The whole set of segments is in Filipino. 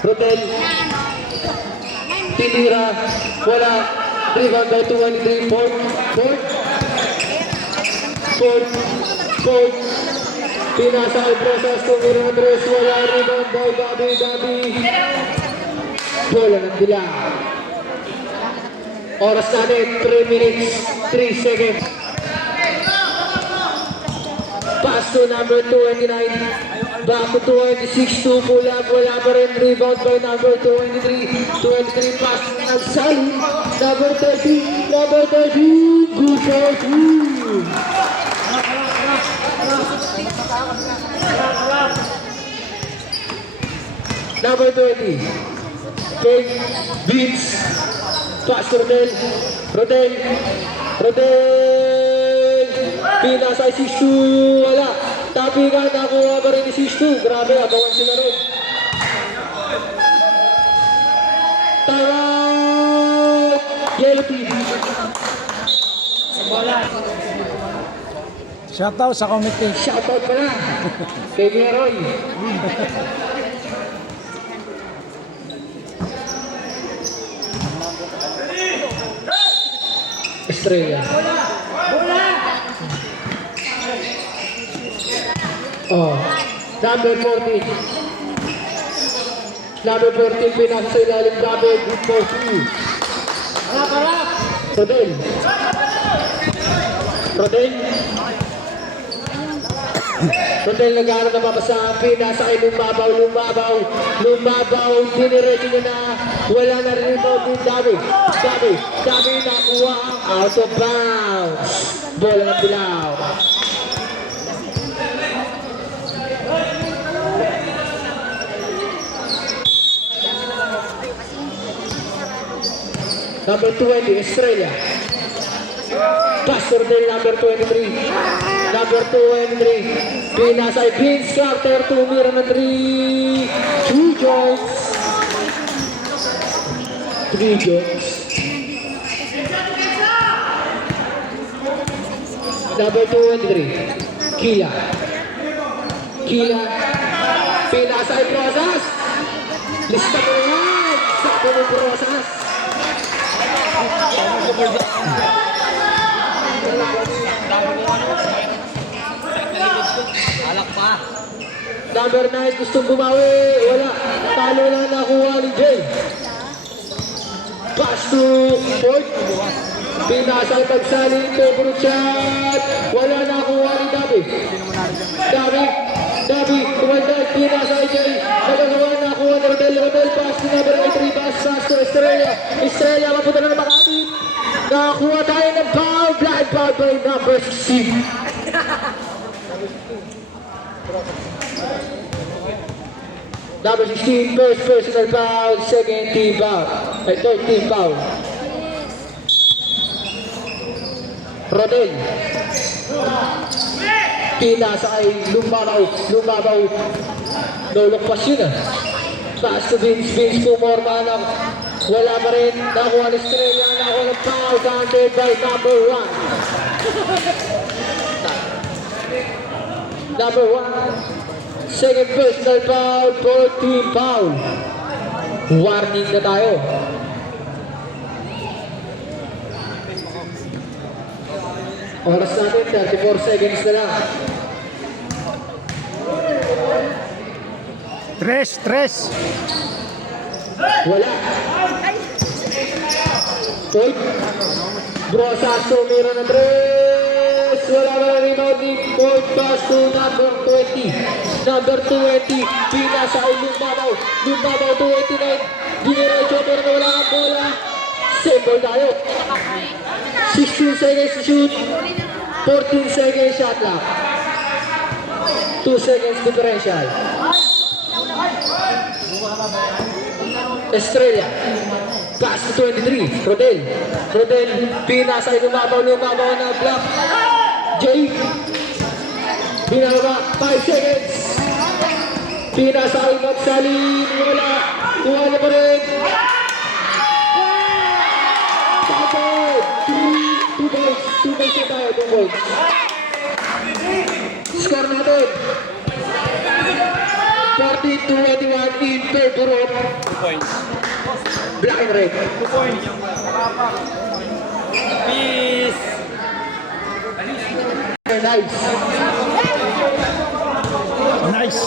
Rodel. Tinira. Wala. Rebound by 23. Ford. Pinasa kay Brosas. Tumira ng Dres. Wala. Rebound by Gabi. Bola ng Dila. Oras natin. 3 minutes. 3 seconds. Pass to number 29. Back to 26. 2 pull up. Wala pa rin. Rebound by number 23. 23 pass to Nagsali. Number 30. Good for you. Number 20. Kay Vince. Pass to Rodel. Pinasa ay 6-2. Wala. Tapingan. Nakuha pa rin ni 6-2. Grabe. Agawan sila rin. Time. Yellow team. Shoutout sa committee. Shoutout pala. Kay Meroy. Estrella. Oh, number 14. Number 14 pinasa sa ilalim. Number good for 2. Rodel nag-aaral na mapasa. Pinasa kay Lumabaw. Diniretso niya na. Wala na rin ito. Dami nakuha ang out of bounds. Bola ng Bilao. Number 20, Estrella. Pastor del number 23. Number 23. Pinasa ay Vince Carter. Tumira ng 3. 2 joints. 3 joints. Number 23. Kila. Pinasa ay Rosas. Lista mo yan. Sakto mo Rosas. Number 9 gustong bumawi. Wala. Talo lang nakuha ni Jay. Pass to Ford. Pinasa ang pagsali. Favorite shot. Wala nakuha ni Dabi. Kumandad. Pinasa kay Jay. Nagagawa nakuha ni Rodel. Pass to number 3. Pass to Estrella. Mapunta na ng Makati. Nakakuha tayo ng foul. Blind foul by number 16. Number 16, first personal foul, second team foul, third team foul. Rodel. Pinasa ay Lumabaw. Nolokpas yun ah. Pass to Vince pumorma na. Wala pa rin. Nakuha ni Estrella. Nakuha ng foul. Counted by number 1. Number 1. Second personal foul, fourth team foul. Warning na tayo. Oras natin, 34 seconds na lang. Tres. Wala. Point. Brosas, tumira ng 3. Wala na rebounding. Point pass to number 20. Number 20. Pinasa ay Lumabaw 29. Diniretso pero wala ang bola. Same ball tayo. 16 seconds to shoot. 14 seconds shot clock. 2 seconds differential. Estrella. Pass to 23. Rodel. Pinasa ay Lumabaw na block. Jay. Binaba. 5 seconds. Pinasa ay Magsalin. Wala. Kuha na pa rin. 2 points na tayo. 2 points. Score natin. 14-21 in favor of 2 points. black and red. 2 points. Peace. Nice. Nice.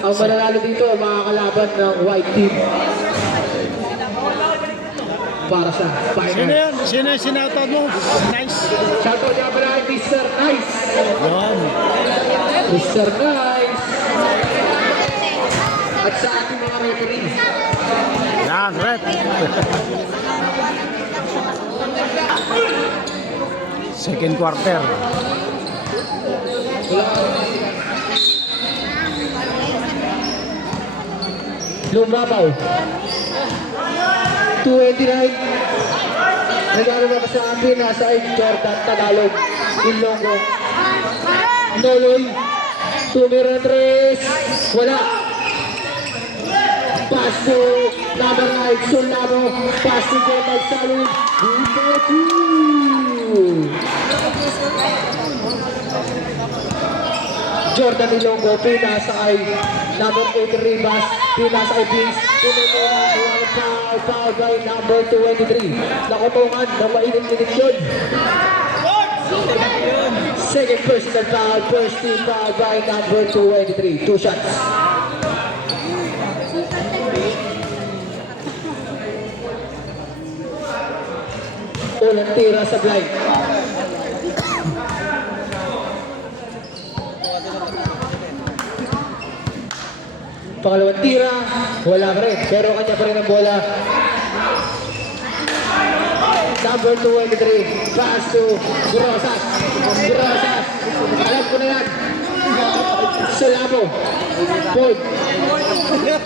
Ang mananalo dito, mga kalaban ng white team. Para sa Sino final. yan? Sino yung sinatawag mo? Nice. Shoutout niya pala kay Mr. Nice. Yan. Mr. Nice. At sa ating mga referee. Yan, red. Second quarter. Lumabaw. 289. Nagano na sa akin, nasa ay Jordan Tagalog. Ilonggo. Noloy. Tumira 3. Wala. Pass to number 9. Solano. Pass to Jordan Salud. Jordan Ilonggo, pinasa kay number 8 Rivas, pinasa kay Vince, pinunungan, foul by number 23. Nakutungan, na mainit-init yun. Second personal foul, first team foul by number 23. 2 shots. Unang tira sa blind. Pangalawang tira, wala pa rin. Pero kanya pa rin ang bola. Number 23, pass to Grosas. Grosas, alam ko na yan. Solano. Point.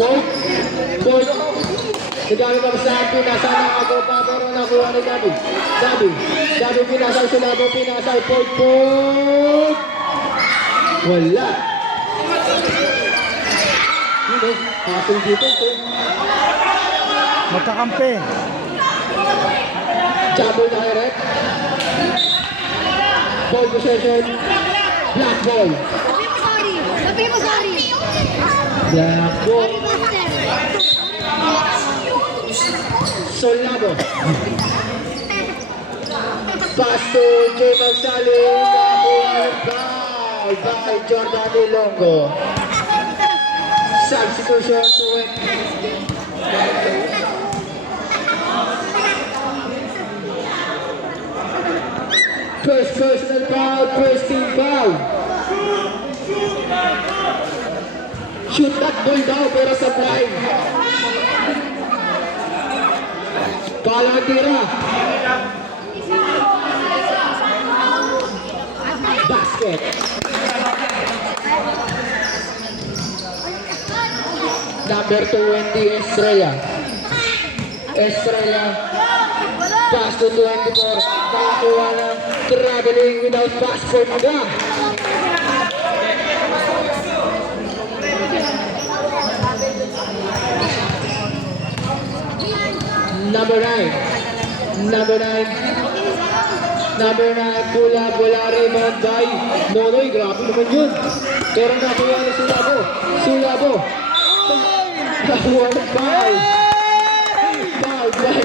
Point. Point. Sigari ba sa akin, nasa na ako pa, pero nakuha ni Gabi. Gabi pinasal, Solano pinasal. Point. Point. Wala. Hindi, pasok dito ito. Magkakampi. Jumble na kay Rep. Ball possession. Black ball. Sabi mo sorry. Black ball. Sorry, master. Solano. Pass to Jay Magsaling. Nakuha ng foul by Jordan Ilonggo. Substitution to it. First personal foul, first team foul. Shoot that ball daw pero sa blind. Palang tira. Basket. Number 20, Estrella. Estrella. Pass to 24. Nakakuha ng traveling without passport aga. Number 9. Number 9. Number 9. Bola rebound by Nonoy. Grabe naman yun. Pero nakuha ng Sulabo. Sulabo. Nakuha ng foul. Foul by.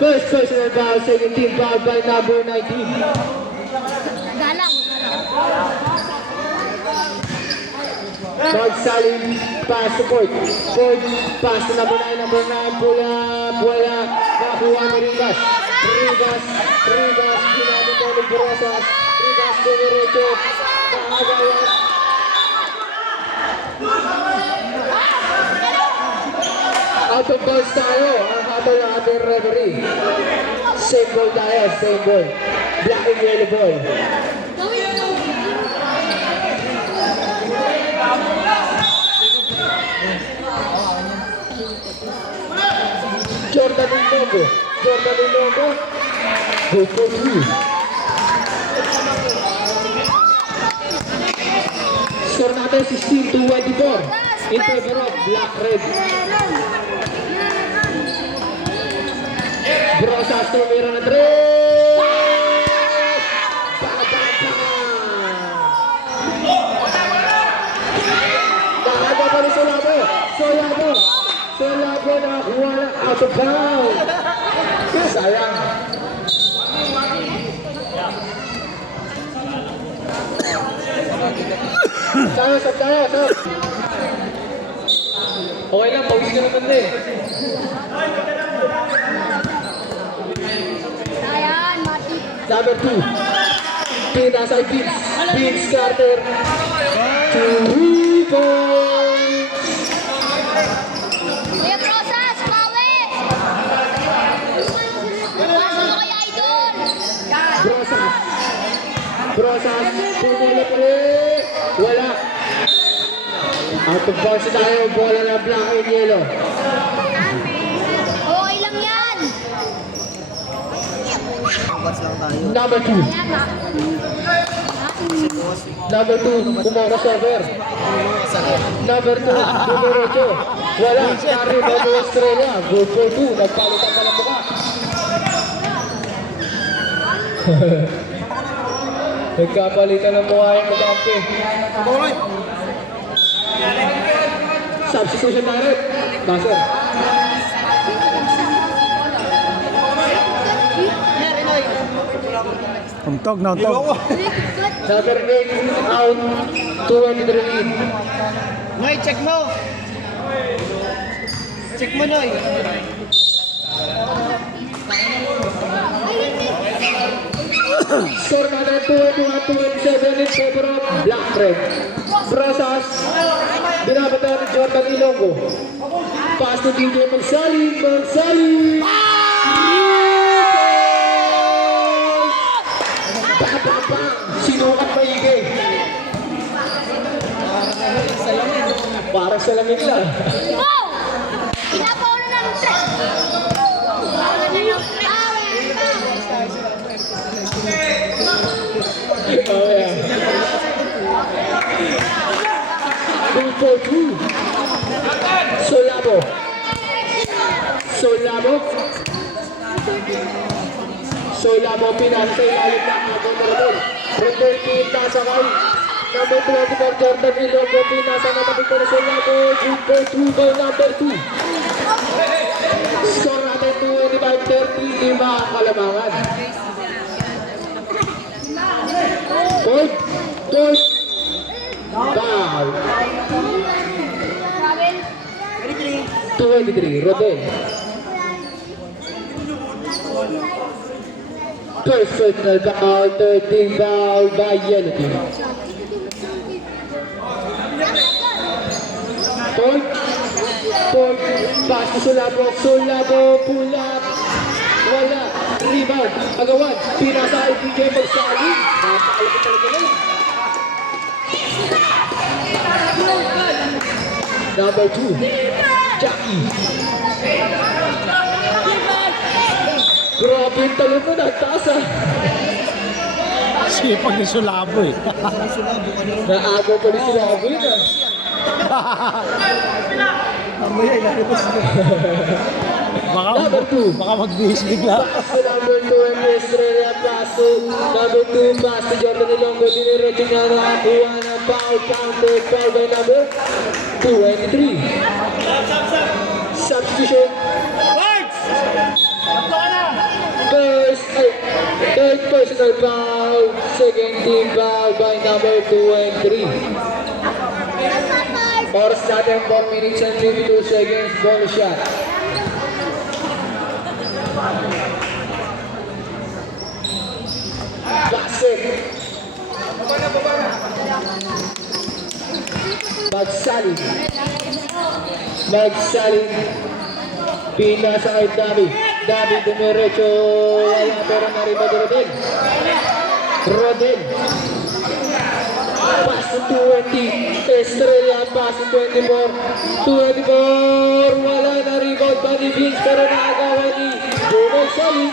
First personal foul, second team foul by number 19. Galang. Magsaling pass to Ford. Ford, pass to number 9, Bola, nakuha ni Rivas. Rivas, ginamit mo ni Brosas. Rivas, dumiretso, nakagawa. Out of bounds tayo, ang hatol ng ating referee. Same ball tayo, same ball. Black and yellow ball. Jordan Ilonggo. Go for two. Score natin 16-24 in favor of Black Red. Rosas tumira ng 3. Nakaga pa rin Solabo. Solabo nakakuha na out of bound. Sayang. Sab tayo. Okay lang, pawis ka naman na eh. Ayan, mati. Number 2. Pinasay Vince Carter. 2 points. Kuya Brosas, pawis! Pasok mo kaya, idol! Brosas. Pumula pa rin. Wala. Out of bounds na tayo. Bola na black and yellow. Okay lang yan! Number 2. Ayan na. Number 2. Kumara server. Number 2. Numero 8. Wala. Carry by the Australia. Good for 2. Nagpalitan ka ng mukha. Nagkapalitan ng mukha yung magkampi. Substitution direct. Baser. Untog na untog. Number 8 out. 2-3 lead. Noy, check mo. Check mo, Noy. Score natin 2-1-2-7 in favor of Black Red. Brasas. Binabataan ni Jordan Ilonggo. Pass to DJ Magsali. Sinukat maigi. Parang salamin lang. Go! Pinapauna ng 3. Pauna ng Oh yeah. 2-4-2. Solabo pinasa ilalim ng ako na Rodel. Rodel pinasa kay number 24 Jordan Ilonggo. Pinasa na tapos na Solabo. 2-4-2 by number 2. Score natin 25-35 ang Kalamangan. Point. Foul. 23, Rodel. Personal foul, 13 foul by Yellow Team. Point. Pass to Solabo, pull up. Wala. Rebound. Agawan. Pinasa ay DJ Magsali. Napakalapit talaga na. Number 2. Jackie. Grabe yung talon mo. Nagtaas ah. Sipag ni Solabo eh. Naagaw pa rin sila ako yun ah. Mamaya, ilalabas mo. Number 2. Baka magbihis bigla. Pass to number 2 and Australia pass to number 2. Pass to Jordan Ilonggo. Diniretso niya nakakuha ng foul. Counted foul by number 23. Substitution. Third personal foul. Second team foul by number 2 and 3. Oras natin 4 minutes and 52 seconds. Bonus shot. Basket. Magsali. Pinasa kay Davi dumiretso. Wala pero nariba Rodel. Pass to 20. Estrella pass to 24. Wala na rebound pa ni Vince pero nakagawa ni Joel Sali.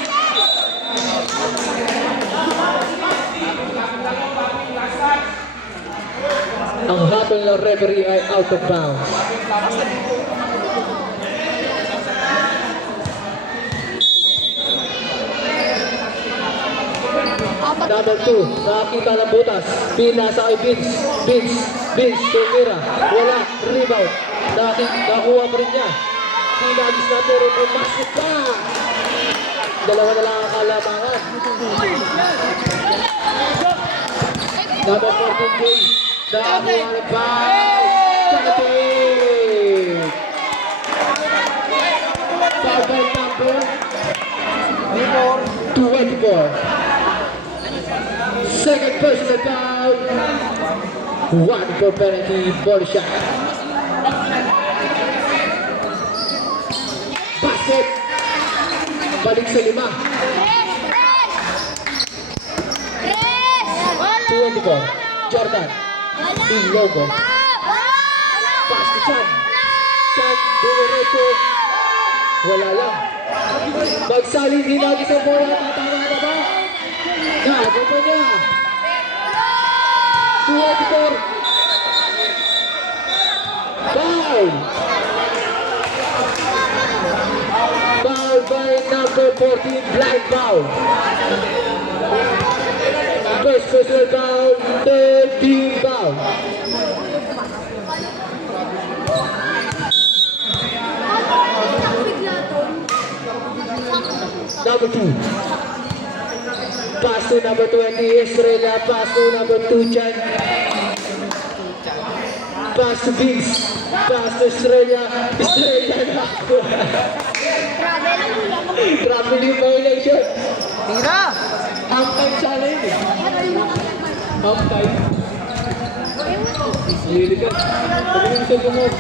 Ang habol ng referee ay out of bounds. Number 2, nakakita ng butas. Pinasa kay Vince, tumira. Wala, rebound. Nakuha pa rin niya. Pinagis na pero pumasok pa. Dalawa na lang ang kalamangan. Number 14, Jay. Nakakuha ng foul. Chatik! Foul by number 24. Second personal foul. 1 for penalty, body shot. Basket. Balik sa 5. 24. Jordan. Ilogo. Pass to Chan. Chan, dumiretso. Wala lang. Magsalin din lagi sa bola. Tatama na ba? Gago pa niya. 24. Foul. Foul by number 14. Blind foul. First personal foul. Third team foul. Number 2. Pass to number 20, Estrella. Pass to number 2, Chan. Pass to Vince. Pass to Estrella. Estrella na. Travel yung violation. Tira! Half time sana yun eh. Half time. Hindi ka. Pagkakas sa gumot.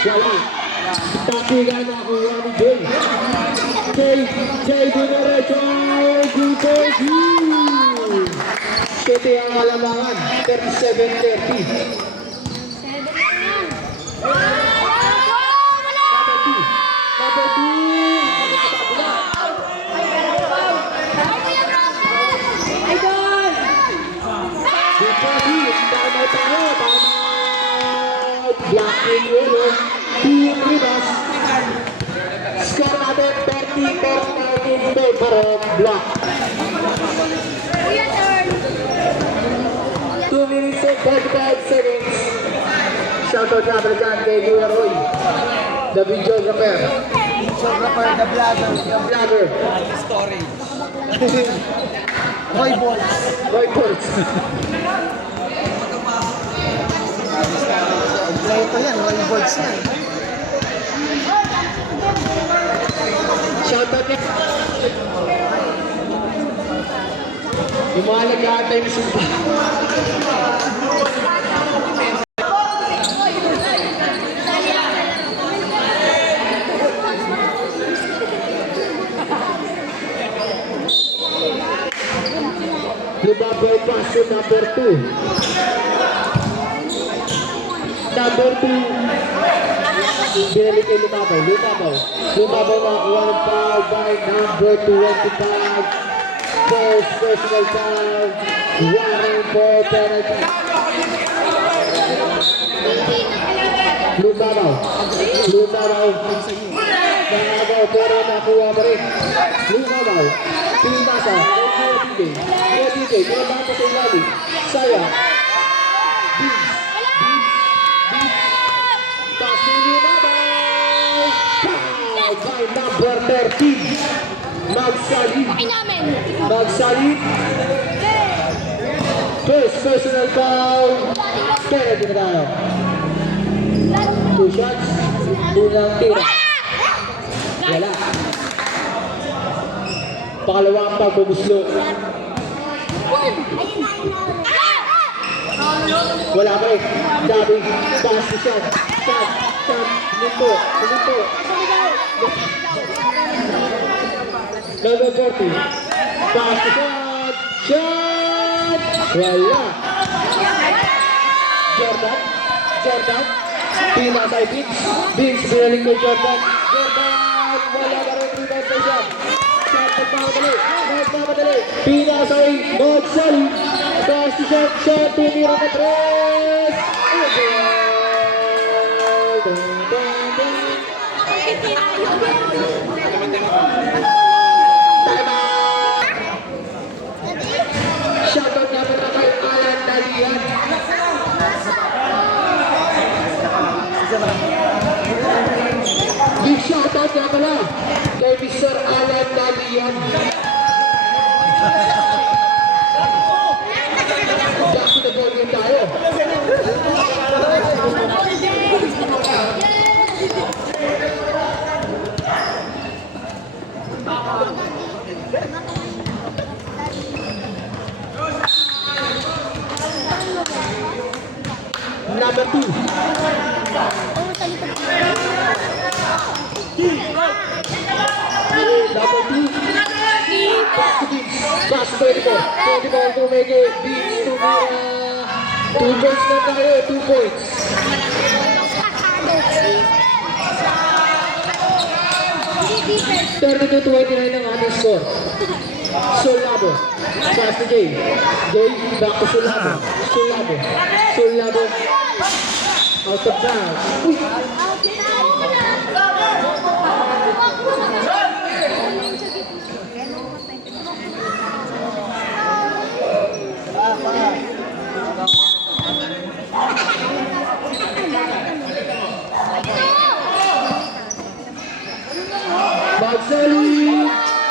Wala. Tapigan na kuha ni Jay. Jay Dunarecho. Good. Sete ang kalamangan. 37-30. Number 2. Blocking yun. Team Rivas. Score natin 30-14 favorite block. 2 minutes and 45 seconds. Shoutout na pala dyan kay Kuya Roy, the videographer. The vlogger. The vlogger. Roy Balls. Roy Ports. Ito yan, Roy Balls yan. Shoutout niya. Yung mga nag-aantay na sumpa. Lumabaw pass to number 2. Number 2. Binalik kay Lumabaw. Lumabaw nakakuha ng foul by number 25. First personal foul. Warning for penalty. Lumabaw. Nakabaw pero nakuha pa rin. Lumabaw. Pinasa. DJ. Pinabang pa sa ilalim. Saya. Pass to Lumabaw. Foul by number 13. Magsalit. First personal foul. Penalty na tayo. 2 shots. Unang tira. Wala. Pangalawang pagbumuslo. Wala pa rin. Dabi. Pass to shot. Luto. Number 40. Pass to shot. Wala. Jordan. Pinasay Vince binaling kay Jordan. Wala ka rin rebound pa siya. Shot nagmamadali. Pinasay Magsali. Pass to shot. Tumira na 3. out nga pala kay Mr. Alan Nalian. Back to the ball game tayo. Number 2. Number 2. Pass to 24. 24 to make it. Beats to Mira. 2 points na tayo. 2 points. 32-29 ang ating score. Sulabo. Pass to Jay. Jay, back to Sulabo. Sulabo. Sulabo. Out of bounds. Uy! Magsali!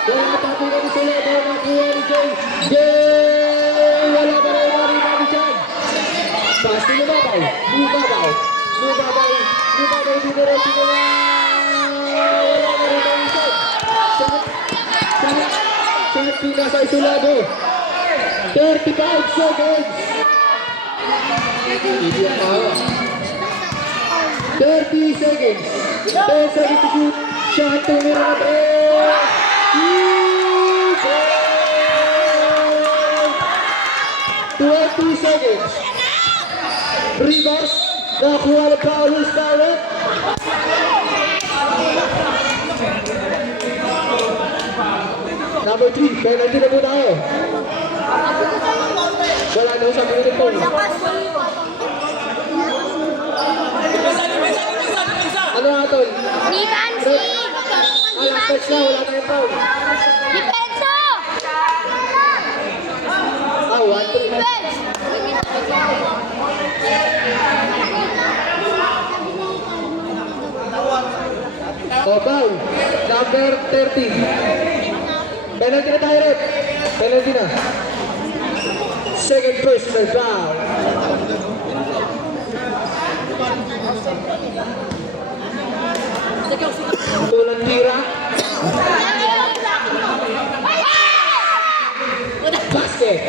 Wala tapo na ni Sulabo. Nakuha ni Jay. Jay! Wala pa rin na rin namin dyan. Pass to Lumabaw. Lumabaw. Lumabaw. Lumabaw. Dinerecho na lang. Wala na rin namin dyan. Shot pinasa Sulabo. 35 seconds. Hindi ang tawa. 30 seconds. 10 seconds to shoot. Shot to Mira na 20 seconds. Rivas. Nakuha na Paolo Starrett. Number 3. Penalty na po tayo. Wala na sa minute po. Ano nga tol? Nikansi! Alas touch na, wala tayong foul. Depenso! Ah, 1-2. Defense! O, foul. Number 30. Penalty na tayo, rep. Penalty na. Second personal foul. Tulang tira. Basket.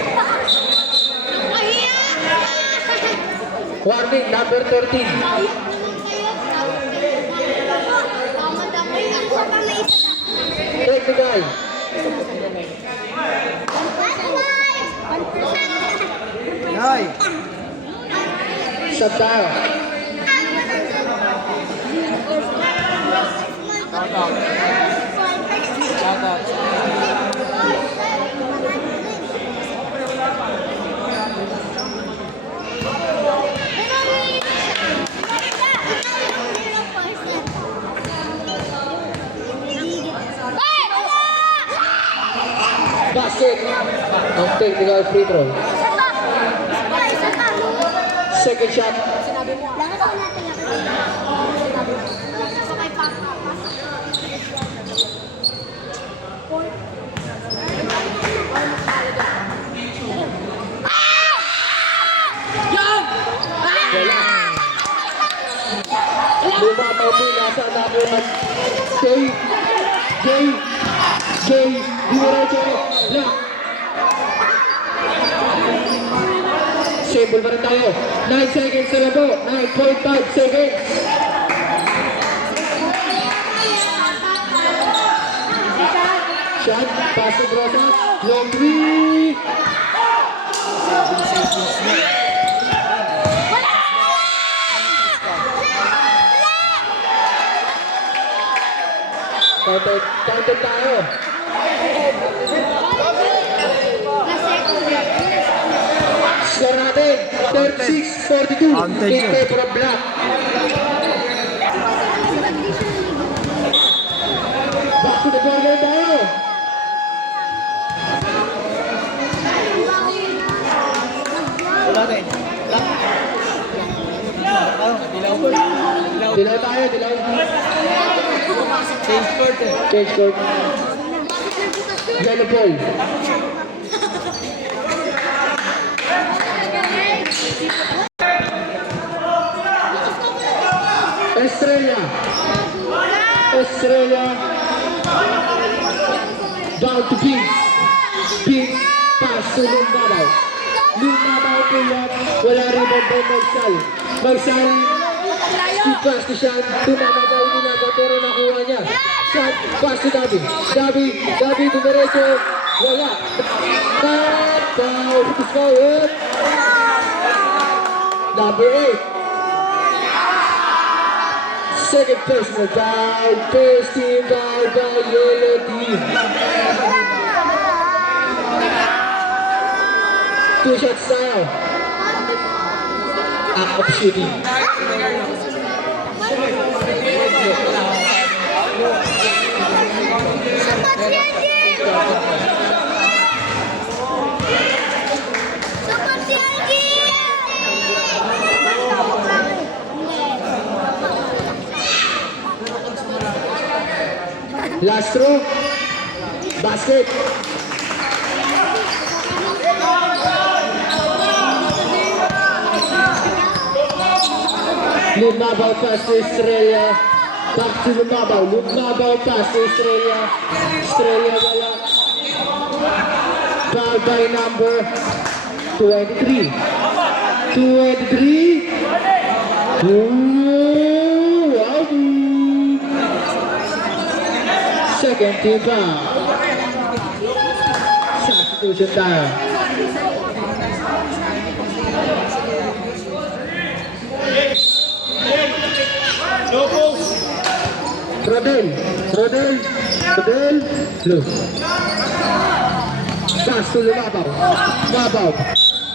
Warning, number 13. Technical. Noy. Sub tayo. Basket. Ang technical free throw. Second shot. Lumabaw pinasa nakuha. Jay, diretso, block. Symbol pa rin tayo. 9 seconds na lang po. 9.5 seconds. Shot, pass to Brosas. Long three. Counted tayo. Score natin, 36-42 Counted in yun. favor of Black. Back to the ball game tayo. Dilaw tayo, dilaw. Change court. Yellow ball. Estrella. Estrella. Down to Vince. Vince. Pass to Lumbabaw. Lumbabaw po yan. Wala rin ang Magsal. Magsal. Pass to Sean. Tumamabaw nilagaw pero nakuha niya. Sean. Pass to Dabi. Dabi dumiretso. Wala. Down. It is forward. Number 8. Second personal foul, first team foul by yellow team. 2 shots now. Act of shooting. Last throw, basket. Lumabaw pass to Estrella. Back to Lumabaw. Lumabaw pass to Estrella. Estrella wala. Foul by number 23. 23. Ooh, wow. Second team foul. Substitution tayo. Rodel, look. Pass to Lumabaw.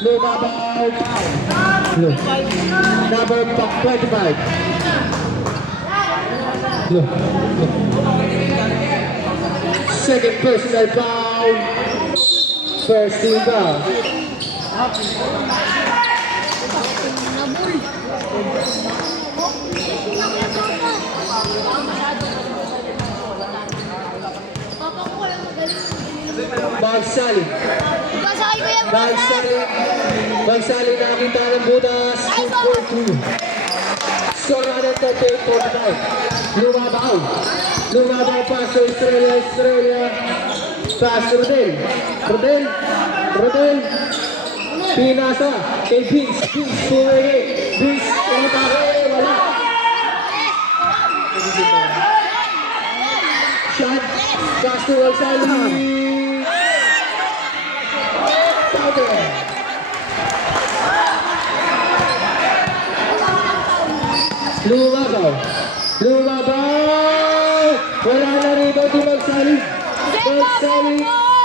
Lumabaw. Look. Number 25. Look. Second personal foul. First team foul. Magsali nakita ng butas. 2-4-2. Score na ng 38-45. Lumabaw pass to Estrella. Pass to Rodel. Pinasa kay Vince. Vince, wala. Shot. Pass to Magsali. Lumabaw! Wala na rito si Magsali.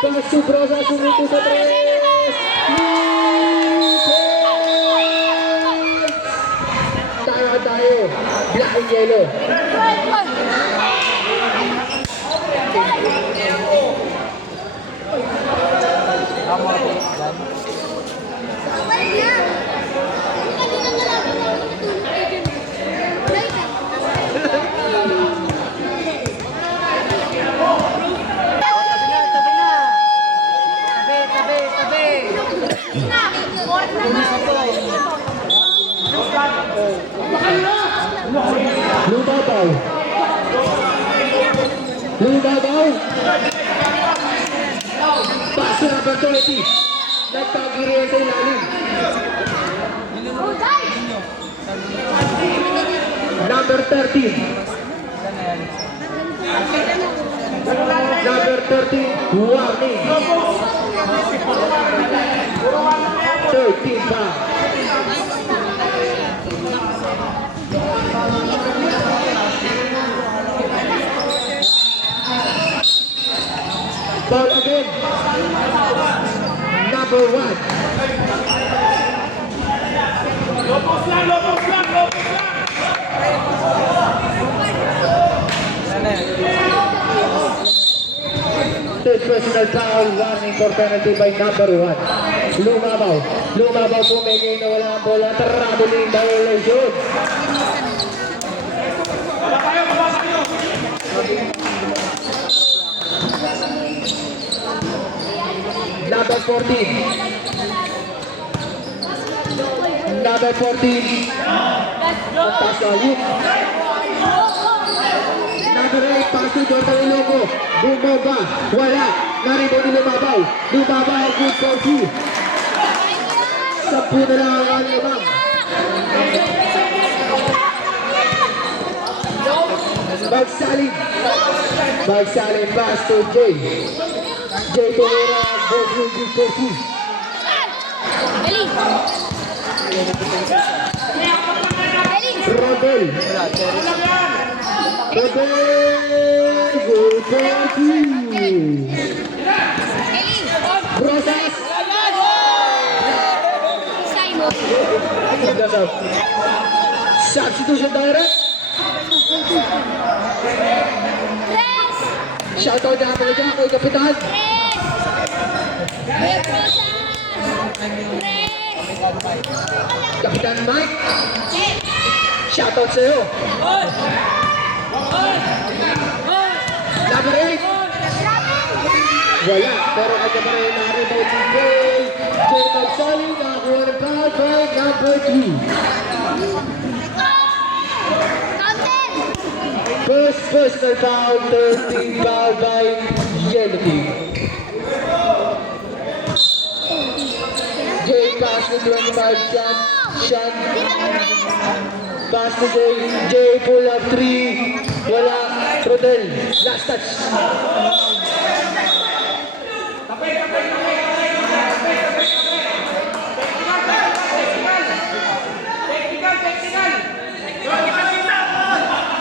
Pass to Brosa, sumito sa 3. Tayo. Black and yellow. Lumabaw. Pass to number 20. Nagpagirihan sa ilalim. Number 13. Number 13, warning. 13 pa. Ball again. Number 1. Lopos lang. Third personal foul, warning for penalty by number 1. Lumabaw pumigay na wala ang bola. Traveling violation. 14. Number 14. Ang taas na ulit. Number 8, pass to Jordan Ilonggo. Bumaba. Wala. Narito ni Lumabaw. Lumabaw. Good for 2. 10 na lang ang kanyang ibang. Magsalin. Magsalin. Pass to Jay. Jay Tumira. Good for 2. Dali. Rodel. Rodel. Good for 2. Rosas. Simon. Substitution direct. Tres. Shoutout na mga dyan kay Kapitan. Tres. Tres. Kapitan Mike. Shoutout sa'yo. Number 8. Wala. Pero kanya pa rin nakakita si Jay. Jay Magsali nakakuha ng foul by number 3. Counted. First personal foul, 13 foul by Yellow Team. Jay pass to 25 shot. Shot. Pass to Jay. Jay pull up 3. Wala. Rodel. Last touch.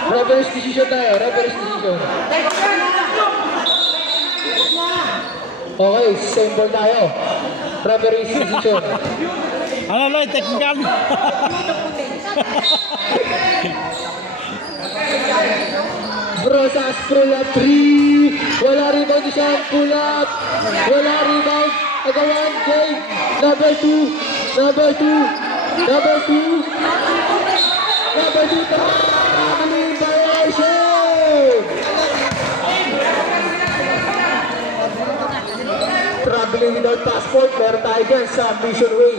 Reverse decision tayo. Reverse decision. Okay, same ball tayo. Reverse decision. Ano lang, technical. Brosas pull up 3. Wala rebound si Sean. Pull up. Wala rebound. Agawan. Jay. Number 2. Number 2. Number 2. Number 2. Traveling violation. Traveling without passport. Meron tayo dyan sa Mission Way.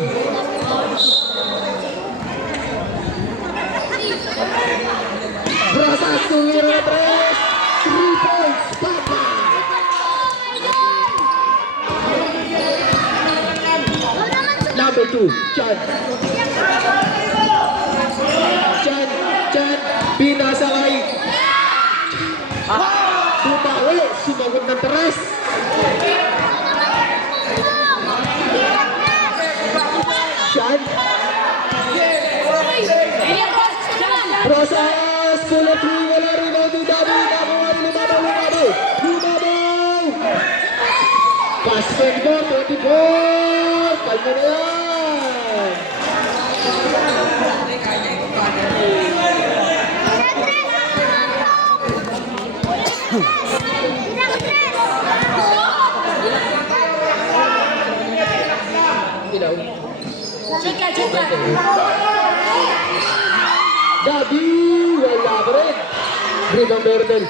Brosas tumira na 3. 3 points. Papa. Number 2. Chan. Chan. Pinasakay. Tumawi. Sumagot ng 3. Chan. Brosas. Pull up 3. Wala rebound. Lumabaw. Nakuha ni Lumabaw. Pass back doon. 24. Kalma na yan. Chika. Gabi, wala pa rin. Rebound Rodel.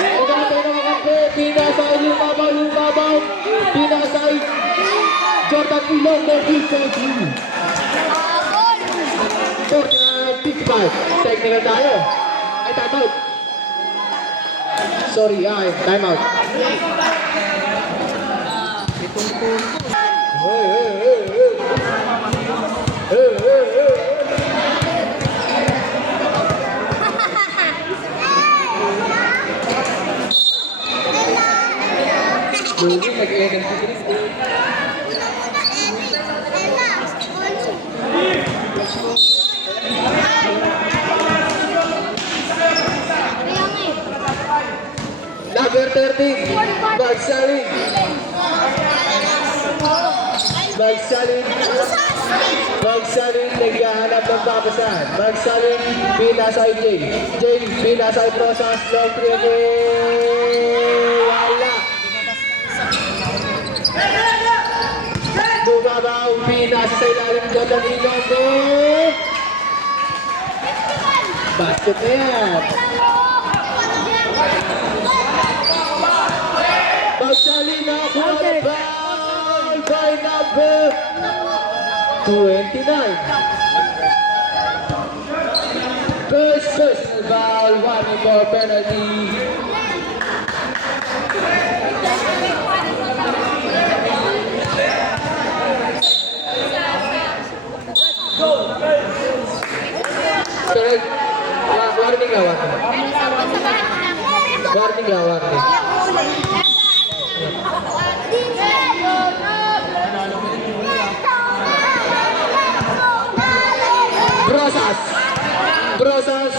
Magkakatay na makampi. Pinasay, lumabaw. Pinasay. Jordan Ilonggo, good for 3. 55. Technical tayo. Ay, time out. Sorry, time out. Lagi nag-elegant si Cristo. Number 13, Magsalin, naghahanap ng papasan. Magsalin, pinasay Jay, pinasay Brosas, long 3 again. Wala. Bumabaw, pinasa sa ilalim ko ng Ilonggo. Basket na yan. Magsali na ako ang foul by number 29. First personal foul, warning for penalty. Correct. Warning lah, warning. Warning lah, warning. Brosas.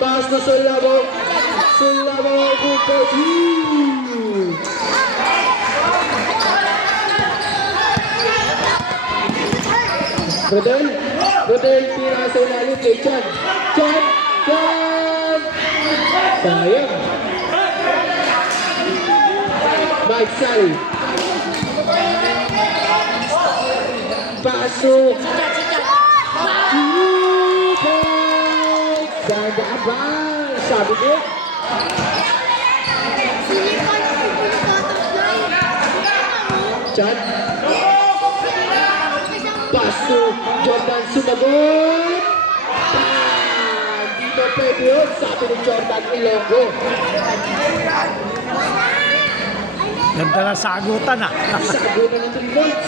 Pass na Sulabo. Good coach. Rodel, tira sa ilalim kay Chan. Sayang. Mike Sally. Pasok. Ganda ba? Sabi niyo? Chan. Pasok. Jordan sumagot. Dito pwede yun. Sabi ni Jordan Ilonggo. Ganda na sagutan ah. Sagutan ng 3 points.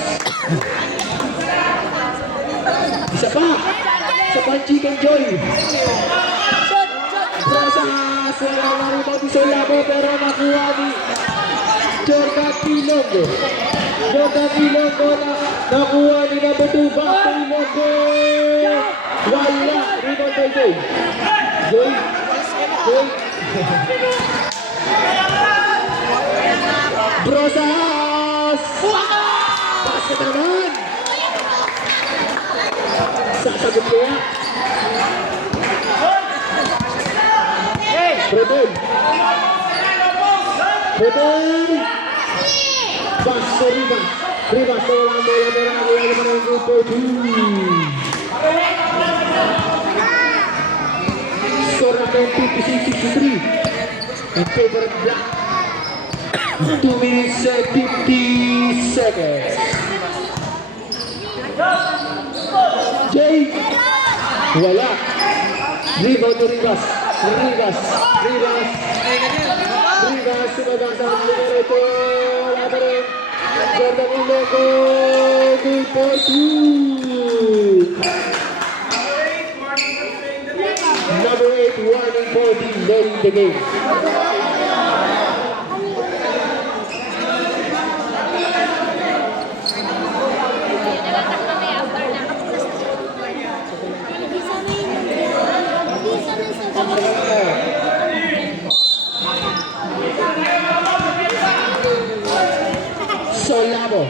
Isa pa ang Chicken Joy. Brosas, wala na rin ang Sulabo pero nakuha ni Jordan Ilonggo. Nakuha ni Nabutuba Ilonggo. Wala, rebound by Joy. Brosas! Basket naman! Sasagot kaya. Rodel. Pass sa Rivas. Rivas na wala naman ang grupo 2. Score natin 56-63 in favor of Black. 2 minutes and 50 seconds. Jay. Wala. Rebound to Rivas. Sumagang sa numero ito. Wala pa rin. Jordan Ilonggo. Good for 2. Number 8, warning for delay in the game. Solabo.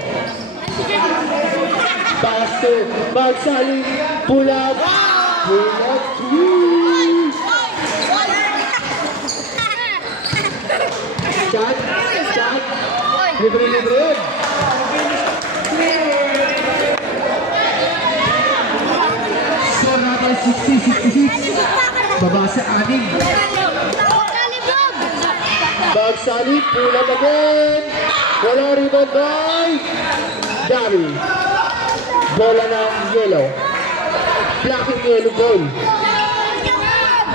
Pass to Magsali. Pull up. Chan. Libre. Score natin 60-66. Baba sa 6. Magsali. Pull up again. Wala rebound by Davi. Bola ng yellow. Black and yellow goal.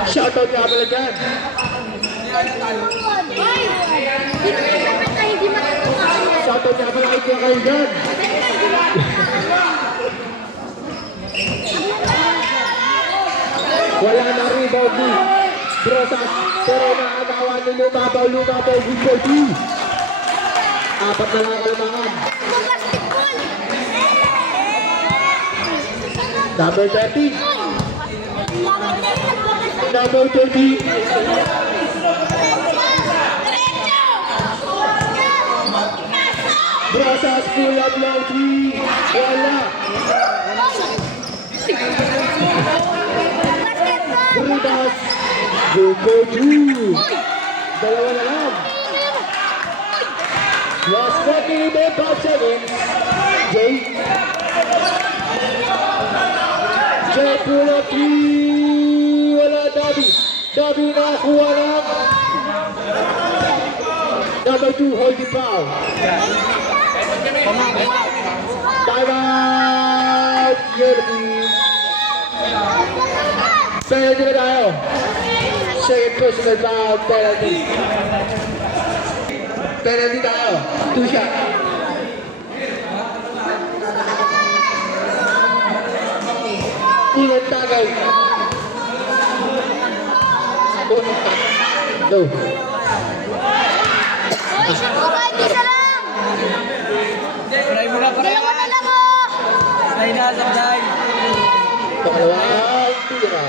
Shoutout nga pala dyan. Shoutout nga pala kay Kuya Kyle dyan. Wala na rebound ni Brosas. Pero nakagawa ni lumabaw. Good for 2. 4 na lang kalmangan. Number 30. Number 30. Brosas pull up long 3. Wala. Rivas. Good for 2. Dalawa na lang. Last 45 seconds. Jay pull up 3. Wala Davi. Davi nakakuha lang. Number 2, holding foul. Time out. Your team. Penalty na tayo. Second personal foul, penalty. Penalty tayo. 2 shot. Unang tagay. Unang tagay. No. Hoy, shoot ko kahit isa lang. Try mo na pare. Dalawa na lang oh. Try na, sabay. Pangalawang tira.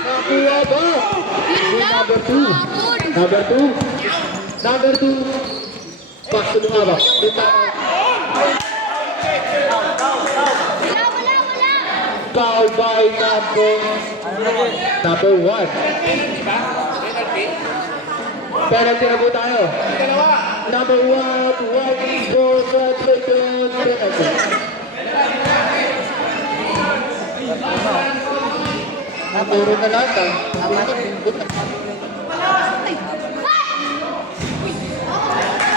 Nakuha ba? Number 2. Number 2. Number 2. Pass to mga ba? Wala. Foul by number 1. Penalty na po tayo. Number 1, white for the second penalty. Naturo na lahat ah.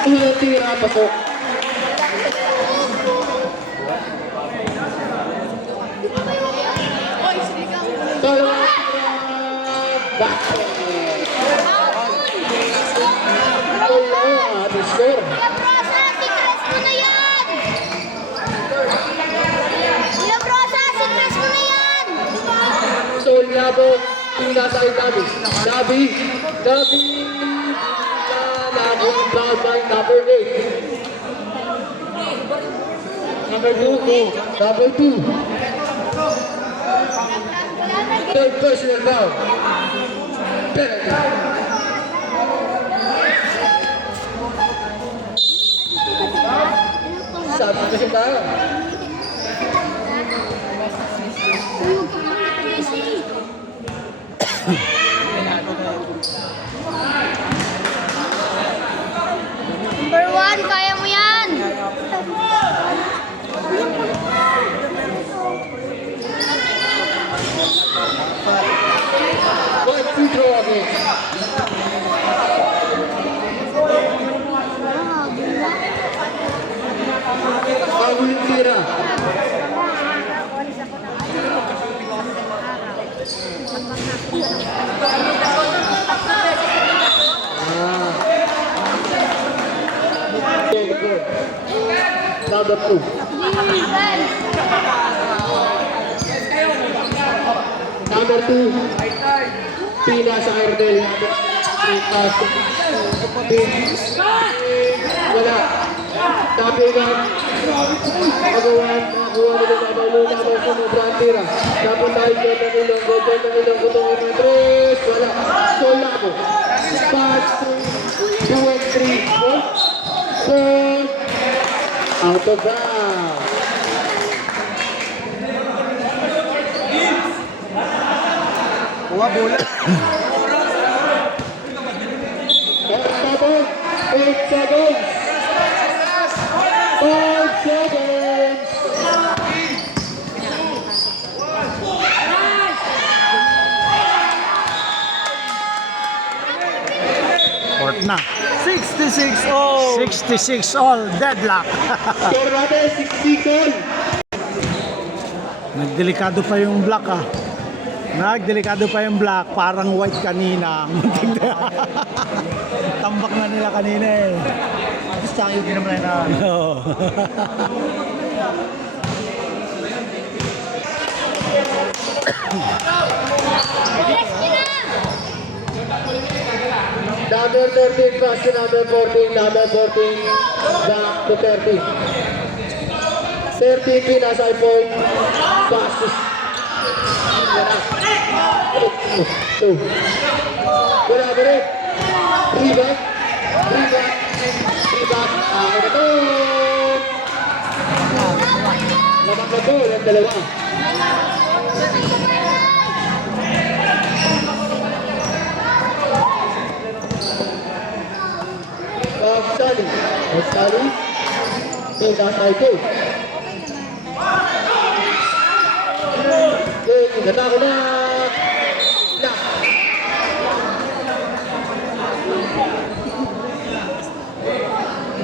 Ulang tira, pasok. Dalawang tira, basket. Wala, score. Ilaprosa, si-press mo na yan. Ilaprosa, si-press mo na yan. So, Labo, pinasa kay Gabi. Gabi. Labo, foul by number 8. Number 2. Number 2. Third personal foul. Penalty. Substitution tayo. Number 1, kaya mo yan. One free throw again. Bagong tira. Okay, good. Number 2. Number 2. Pina sa Ardel. Wala. Tapigan. Magawan. Magawa nila na maluna mo sa mga tira. Dapat tayo dyan ng Ilonggo. Dyan ng Ilonggo. Tungin ng tres. Wala. Sola mo. Pass. 2 and 3. 4. Out of bounds. Kuha bola. 8 seconds. 5 seconds. Fourth na. 66 all. 66 all, deadlock. Score natin, 60 all. Nagdelikado pa yung black ah. Nagdelikado pa yung black, parang white kanina. Tambak na nila kanina eh. Gusto tayo ginamay na. Oo. Number 13 pass to number 14. Number 14 back to 13. 13 pinasay point. Pass to 2. Wala ba rin? Rebound. Ako na to. Lamang na to. Ang dalawa. Sally. Pinasay ko. Natako na.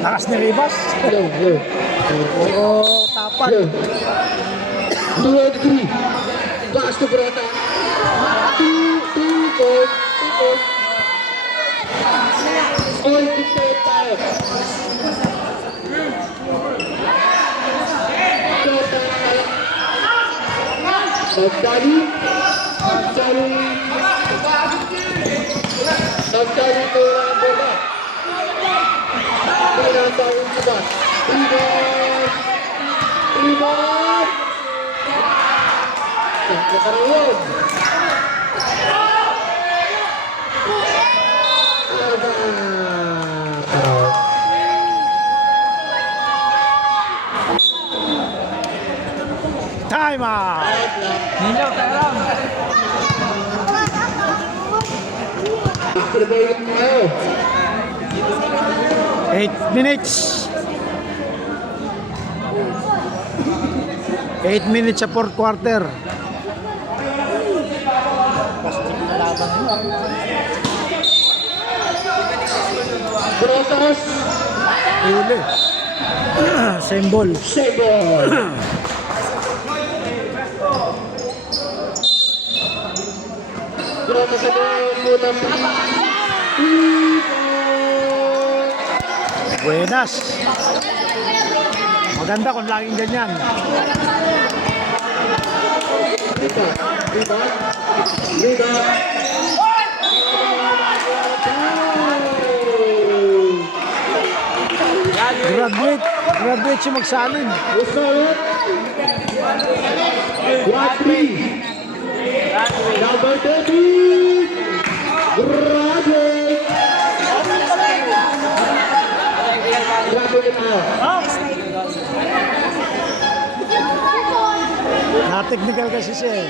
Lakas ni Ribas. Low. Oo, tapat. Low. 2-3. Pass to Brota. 2 goals. All dictate tayo. Nagdali ko ang bola. Pinasa yung subas. Ribas! Siyempre karoon. Time out. Ninjaw, tayo lang. Surveillance tayo. 8 minutes. 8 minutes sa fourth quarter. Brotas. Huli. Same ball. Sable. Brotas sa muna. Buenas. Maganda kung laging ganyan. Liga. Graduate siya magsalin. Usmanet. 1-3. Number 30. Graduate. Graduate tayo. Na-technical kasi siya eh.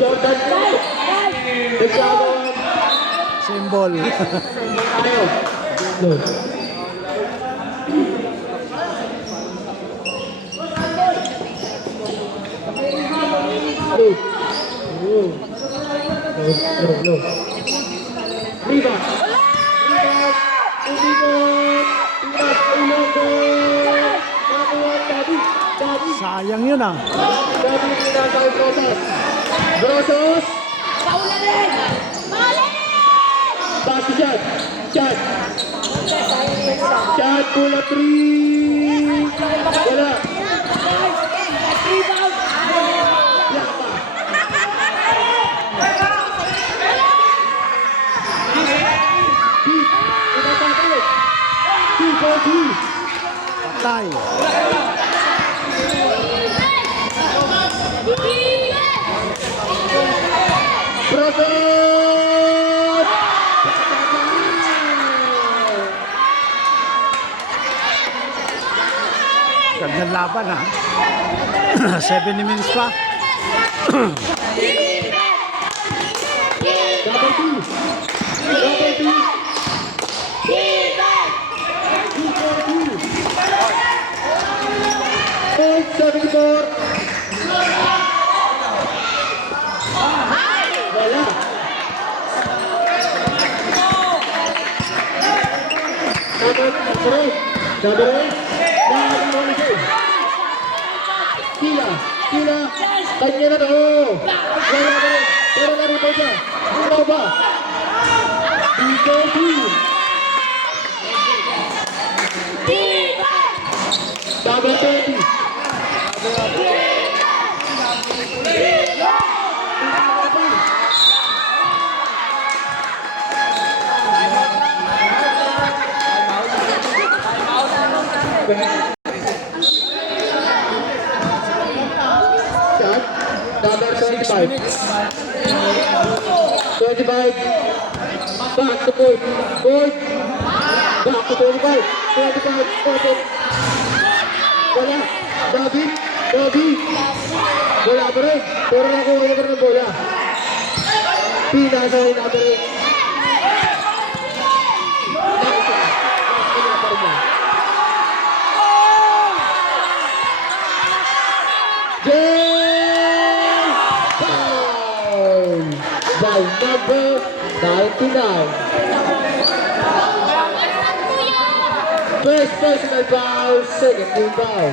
Jordan Knight. Nagkakaroon. Same ball. Tayo. No. No. Riva. Sayang yun ah. Brosos. Pass to Chad. Chad pula 3. Wala. Patay. Brosos. Gandang laban ah. 70 minutes pa. Double two. 874. Wala. Double eight. Kila. Kanya na to. Wala na rin. Pero narito siya. Ano ba? Double 30. Shot. Number 25. 25. Back to point. Back to 25. 25. Wala. Bobby. Wala pa rin. Pero nakuha niya pa rin ng bola. Pinasa rin natin rin. Foul! First personal foul, second team foul.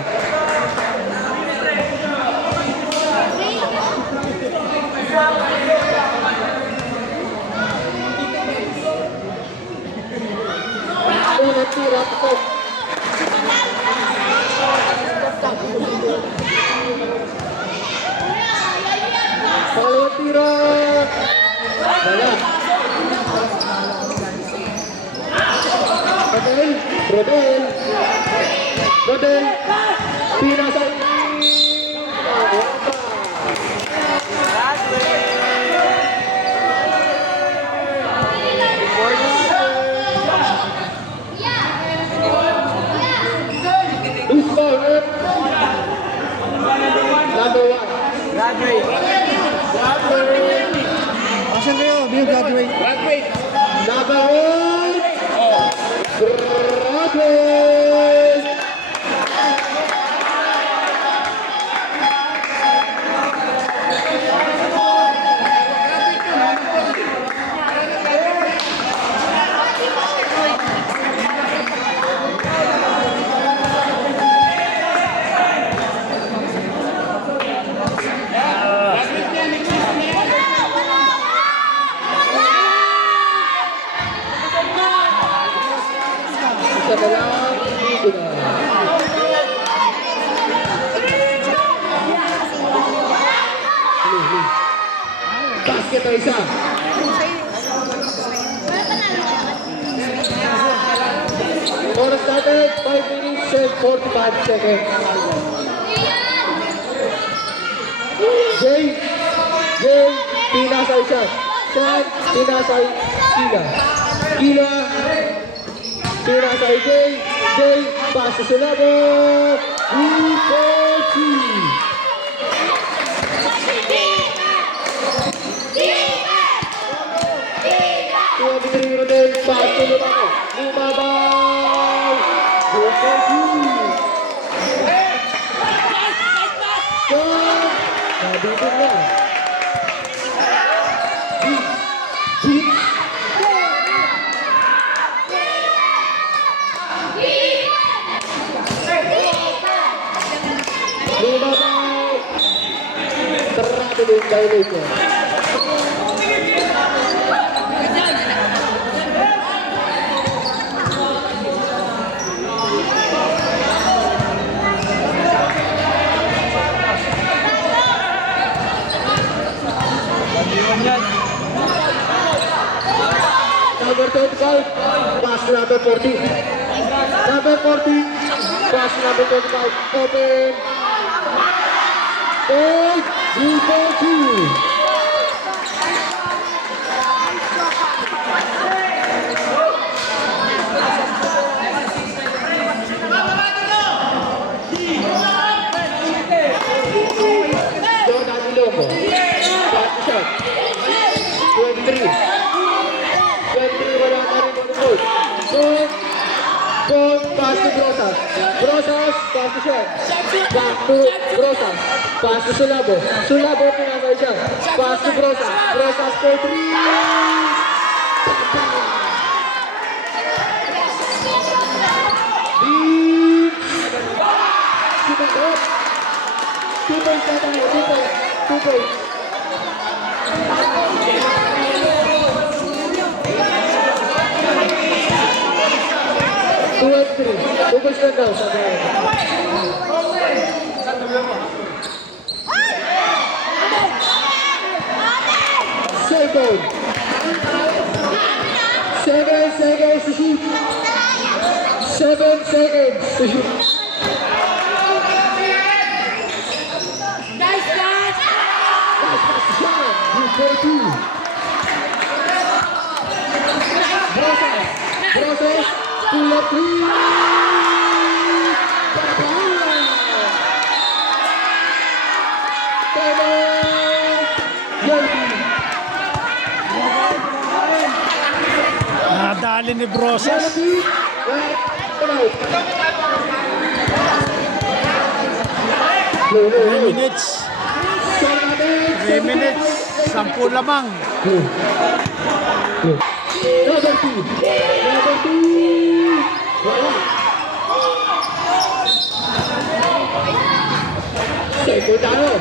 Unang tira po. Pangalawang tira. Wala. Rodel. Pinasa. Who's ball? Number 1. Asan kayo? Biyo graduate. Number 1. Graduate. Isa na lang, dito na. Basket na isa. Oras natin, 5 minutes and 45 seconds. Jay, pinasa isa. Sean, pinasa Kila. Kila, pinasa Jay, pasa sa labo. Ikochi. Tuwa bitring Rodel, pasa sa labo. Lumabaw. Ikochi. Sean, nabitong na. Jeep. Lumabaw. Sarado yung violation. Number 25, pass to number 40. Number 40, pass to number 25. Open. And Ikochi. Jordan Ilongo. Pass to shot. 23. 23, wala na rin on the board. Good, pass to Brosas. Brosas, pass to Sean. Back to Brosas. Pass to Sulabo. Sulabo, pinasay siya. Pass to Brosas. Brosas for 3. Deep. Sumagot. 2 points na tayo. 2 points. Focus na daw sa bayan. Second. 7 seconds to shoot. 7 seconds to shoot. Nice pass, Sean. You 42. Brosas. Pull up 3. Nadali ni Brosas. 3 minutes. 3 minutes. 10 lamang. Number 2. Number 2. Wala. Second tayo.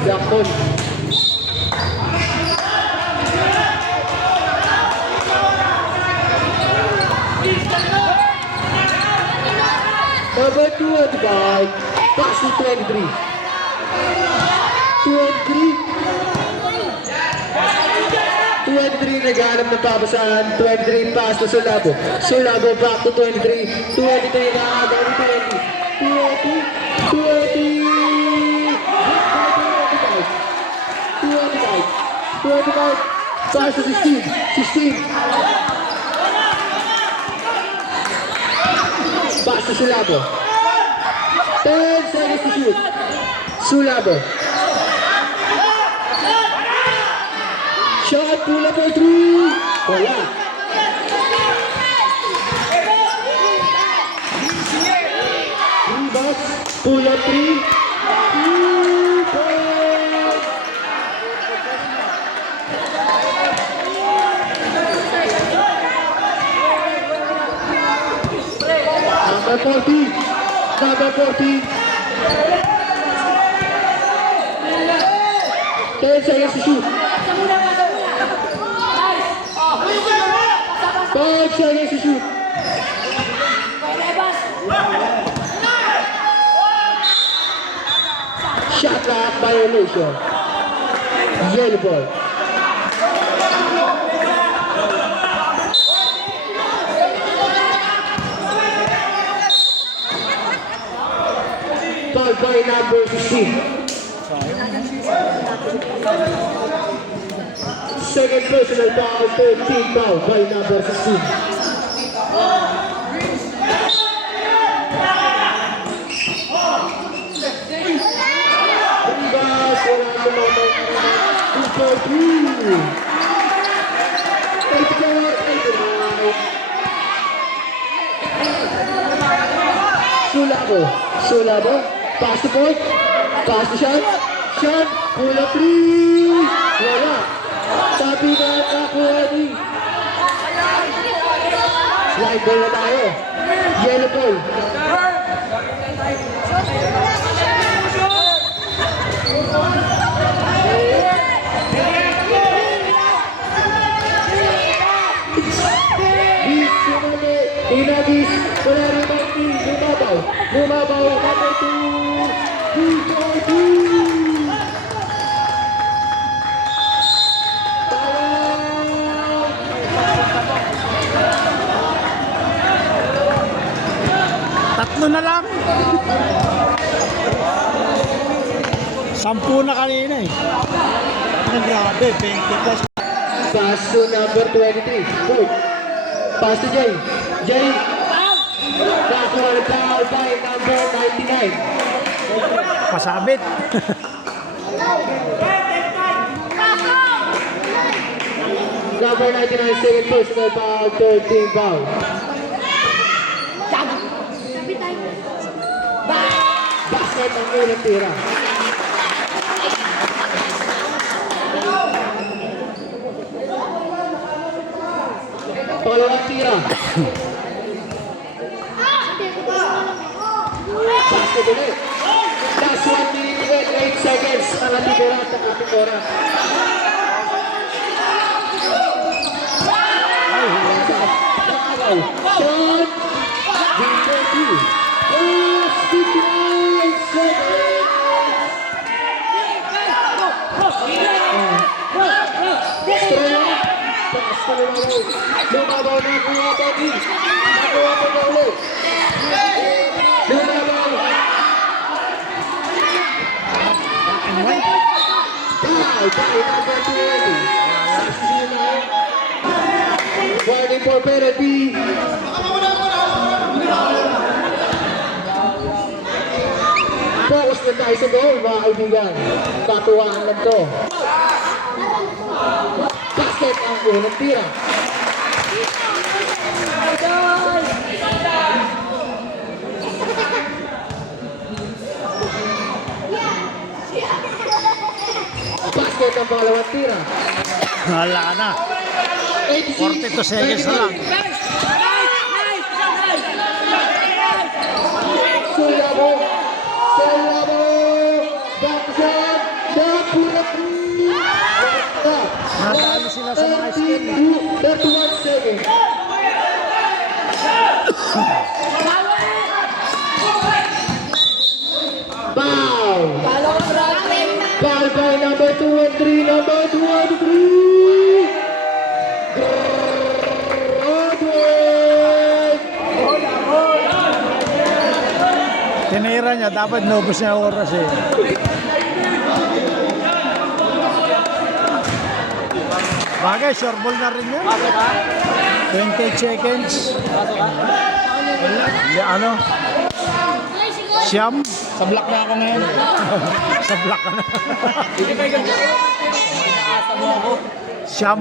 Black ball. Number 2 at the guy. Pass to 23. 23 naghanap ng pabasahan. 23 pass to Sulabo. Sulabo back to 23. 23 na agaw ni 20. 25. Pass to 16. 16. Pass to Sulabo. 10 seconds to shoot. Sulabo. Shot, pull up for 3. Wala. Rebound, pull up 3. 2 points. Number 14. Number 14. 10 seconds to shoot. 5 seconds to shoot. Shot clock violation. Yellow ball. Foul by number 16. Second personal foul, 13 foul by number 16. Rebound, wala lumabang 2-4-3. 84-89. Sulabo, pass to point, pass to shot, pull up 3. Wala. Sabi na nakuha ni. Slide ball na tayo. Yellow ball. Inagis, wala rebound team, lumabaw, number 2, 2-4-2. Tatlo na lang. 10 na kanina eh. Grabe, 20 plus. Pass to number 23. Good. Pass to Jay. Jay. Backward foul by number 99. Pasabit. Number 99, second personal foul, 13 foul. Basket ang unang tira. Pangalawang tira. Basket ulit. Last 1 minute and 8 seconds ang natitira sa ating oras. Shot! Victor 2. 59 seconds! Strela! Taas ko na lang. Lumabaw na kuha Bobby. Nakuha ko na ulit. Lumabaw. Bye number 20. Warning for penalty. Focus na tayo sa goal, mga kaibigan. Katuwaan lang to. Basket ang unang tira. basket ang pangalawang tira. Wala ka na. 86, 42 seconds na lang. Sulabo, back shot, shot, pura three. Natalo sila sa mga skill. 31 seconds. Foul. Foul by number 2 and 3, number 2 and 3. Graduate. Tinira niya, dapat nubos niya yung oras eh. Bagay, sure ball na rin yun. 28 seconds. Wala, ano? Siyam? Sa block na ako ngayon. Sa block ka na. Hindi pa yung inaasa mo ako. Siyam?